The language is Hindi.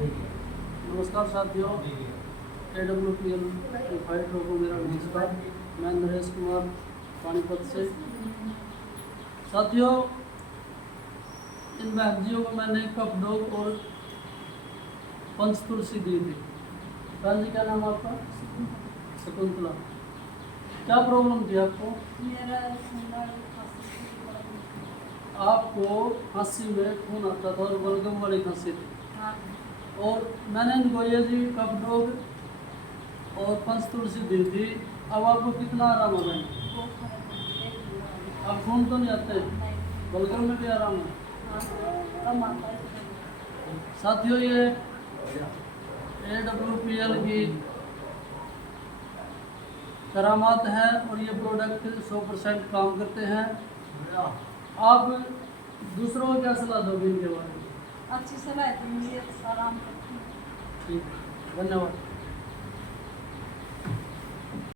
नमस्कार साथियों, AWPL फाइटर को मेरा नमस्कार। मैं नरेश कुमार पानीपत से। साथियों, इन बहनजियों को मैंने कप डॉग और पंच तुलसी दी थी। बहन जी, क्या नाम आपका? शकुंतला। क्या प्रॉब्लम थी आपको? आपको खांसी में खून आता था और बलगम वाली खांसी थी। और मैंने इनको ये जी कप डॉग और पंच तुलसी दी थी। अब आपको कितना आराम हो रहा है? अब खून तो नहीं आते, बलगम में भी आराम है। साथियों, ये AWPL की करामात है और ये प्रोडक्ट 100% काम करते हैं। आप दूसरों को क्या सलाह दोगे इनके बारे में? अच्छी सलाह है, तो मुझे आराम करती हूँ। ठीक, धन्यवाद।